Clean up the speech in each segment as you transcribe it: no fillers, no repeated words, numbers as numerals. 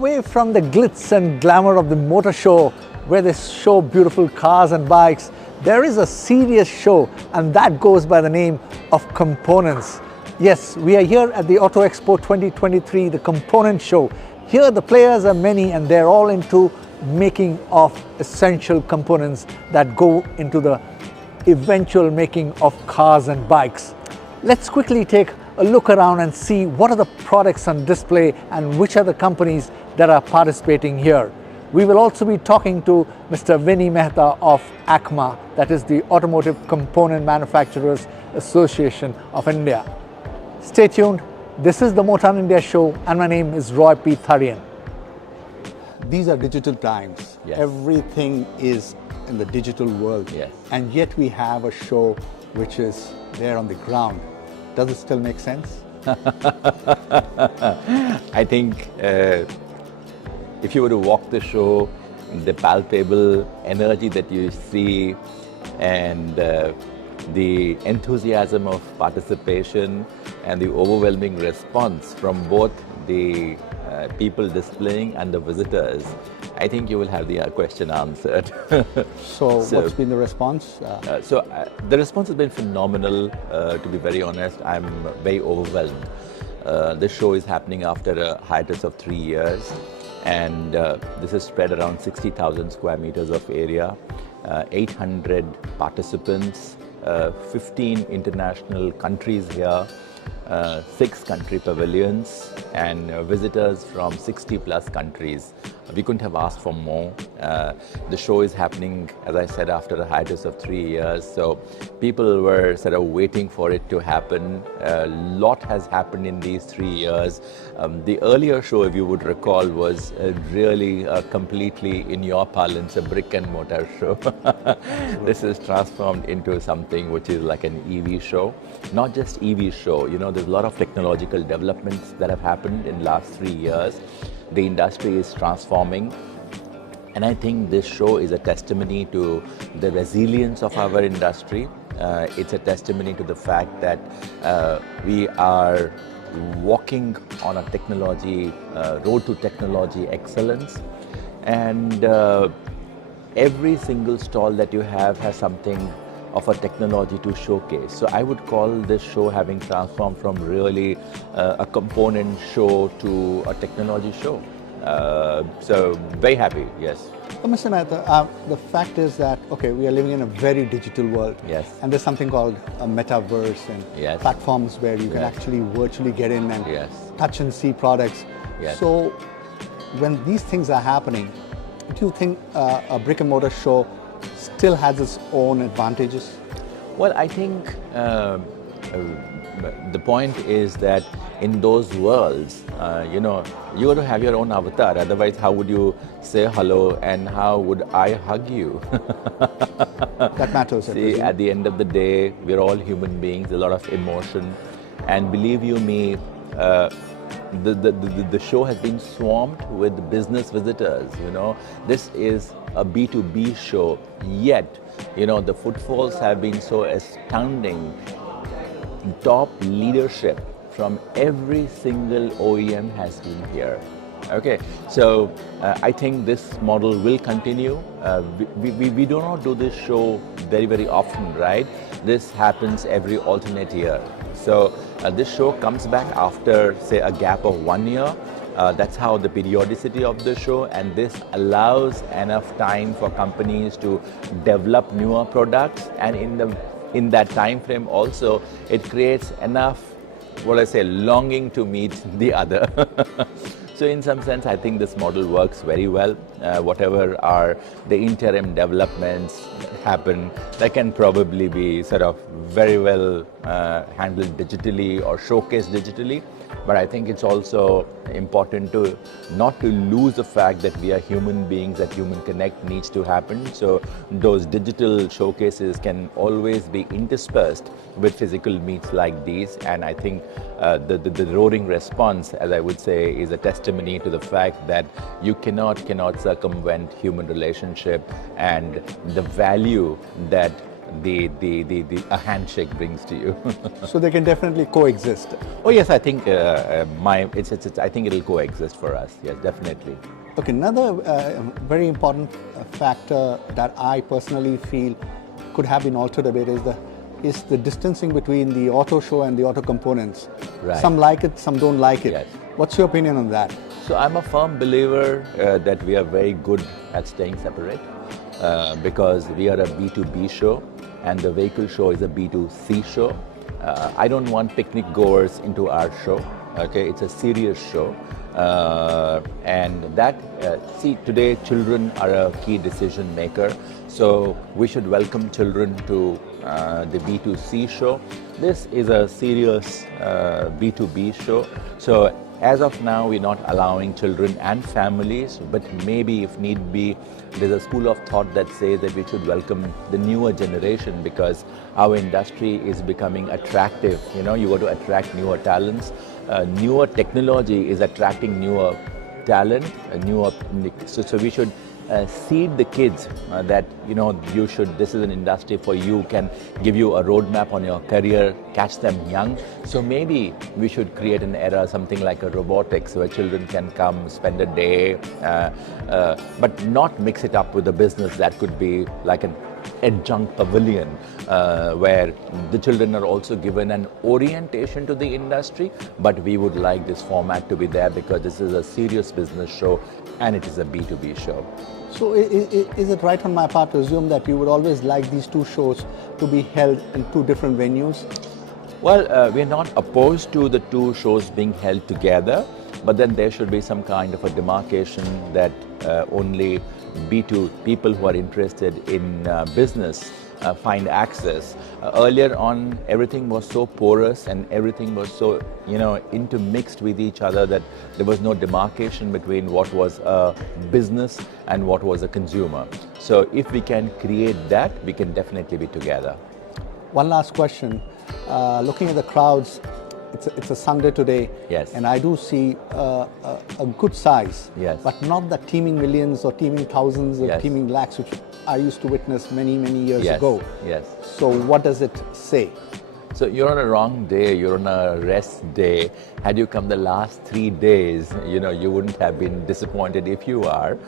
Away from the glitz and glamour of the motor show, where they show beautiful cars and bikes, there is a serious show, and that goes by the name of components. Yes, we are here at the Auto Expo 2023, the component show. Here the players are many and they're all into making of essential components that go into the eventual making of cars and bikes. Let's quickly take a look around and see what are the products on display and which are the companies that are participating here. We will also be talking to Mr. Vinnie Mehta of ACMA, that is the Automotive Component Manufacturers Association of India. Stay tuned. This is the Motown India show and my name is P Tharyan. These are digital times. Yes. Everything is in the digital world. Yes. And yet we have a show which is there on the ground. Does it still make sense? I think if you were to walk the show, the palpable energy that you see and the enthusiasm of participation and the overwhelming response from both the people displaying and the visitors, I think you will have the question answered. So what's been the response? The response has been phenomenal, to be very honest. I'm very overwhelmed. This show is happening after a hiatus of 3 years, and this is spread around 60,000 square meters of area, 800 participants, 15 international countries here, 6 country pavilions, and visitors from 60 plus countries. We couldn't have asked for more. The show is happening, as I said, after a hiatus of 3 years, so people were sort of waiting for it to happen. A lot has happened in these 3 years. The earlier show, if you would recall, was really completely, in your parlance, a brick and mortar show. This is transformed into something which is like an EV show. Not just EV show, you know, there's a lot of technological developments that have happened in the last 3 years. The industry is transforming, and I think this show is a testimony to the resilience of our industry. It's a testimony to the fact that we are walking on a technology road to technology excellence, and every single stall that you have has something of a technology to showcase. So I would call this show having transformed from really a component show to a technology show. So very happy, yes. Well, Mr. Mehta, the fact is that, okay, we are living in a very digital world. Yes. And there's something called a metaverse and Yes. platforms where you can Yes. actually virtually get in and Yes. touch and see products. Yes. So when these things are happening, do you think a brick and mortar show still has its own advantages? Well, I think the point is that in those worlds, you know, you got to have your own avatar. Otherwise, how would you say hello and how would I hug you? That matters. See, at the end of the day, we're all human beings, a lot of emotion. And believe you me, the show has been swamped with business visitors, you know. This is a B2B show, yet, you know, the footfalls have been so astounding. Top leadership from every single OEM has been here. Okay, so I think this model will continue. We do not do this show very, very often, right? This happens every alternate year. So this show comes back after, say, a gap of 1 year. That's how the periodicity of the show, and this allows enough time for companies to develop newer products, and in that time frame also, it creates enough, longing to meet the other. So in some sense, I think this model works very well. Whatever are the interim developments happen, that can probably be sort of very well handled digitally or showcased digitally. But I think it's also important to not to lose the fact that we are human beings, that human connect needs to happen. So those digital showcases can always be interspersed with physical meets like these. And I think the roaring response, as I would say, is a testimony to the fact that you cannot circumvent human relationship and the value that a handshake brings to you. So they can definitely coexist. Oh yes, I think I think it'll coexist for us. Yes, definitely. Okay, another very important factor that I personally feel could have been altered a bit is the distancing between the auto show and the auto components. Right. Some like it, some don't like it. Yes. What's your opinion on that? So I'm a firm believer that we are very good at staying separate because we are a B2B show and the vehicle show is a B2C show. I don't want picnic goers into our show. Okay, it's a serious show. And that, see, today children are a key decision maker. So we should welcome children to the B2C show. This is a serious B2B show. So as of now, we're not allowing children and families, but maybe if need be, there's a school of thought that says that we should welcome the newer generation because our industry is becoming attractive. You know, you got to attract newer talents. Newer technology is attracting newer talent, so we should seed the kids that, you know, this is an industry for you, can give you a roadmap on your career, catch them young. So maybe we should create an era, something like a robotics, where children can come, spend a day, but not mix it up with the business. That could be like an adjunct pavilion where the children are also given an orientation to the industry, but we would like this format to be there because this is a serious business show and it is a B2B show. So is it right on my part to assume that you would always like these two shows to be held in two different venues? Well, we're not opposed to the two shows being held together, but then there should be some kind of a demarcation that only B2 people who are interested in business find access. Earlier on, everything was so porous and everything was so, you know, intermixed with each other that there was no demarcation between what was a business and what was a consumer. So if we can create that, we can definitely be together. One last question. Looking at the crowds, it's a Sunday today, yes, and I do see a good size, yes, but not the teeming millions or teeming thousands or yes, teeming lakhs, which I used to witness many years yes, ago. Yes. So what does it say? So you're on a wrong day, you're on a rest day. Had you come the last 3 days, you know, you wouldn't have been disappointed if you are.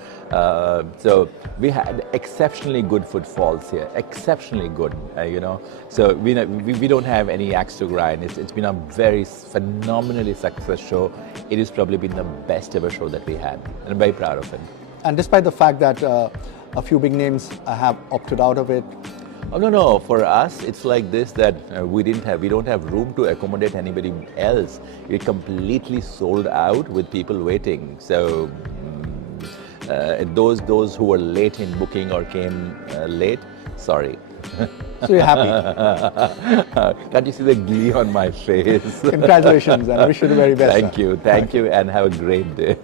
So we had exceptionally good footfalls here, exceptionally good, you know. So we don't have any axe to grind. It's been a very phenomenally successful show. It has probably been the best ever show that we had, and I'm very proud of it. And despite the fact that a few big names have opted out of it. Oh, no. For us, it's like this, that we don't have room to accommodate anybody else. It completely sold out with people waiting. So those who were late in booking or came late, sorry. So you're happy? Can't you see the glee on my face? Congratulations, and I wish you the very best. Thank you, and have a great day.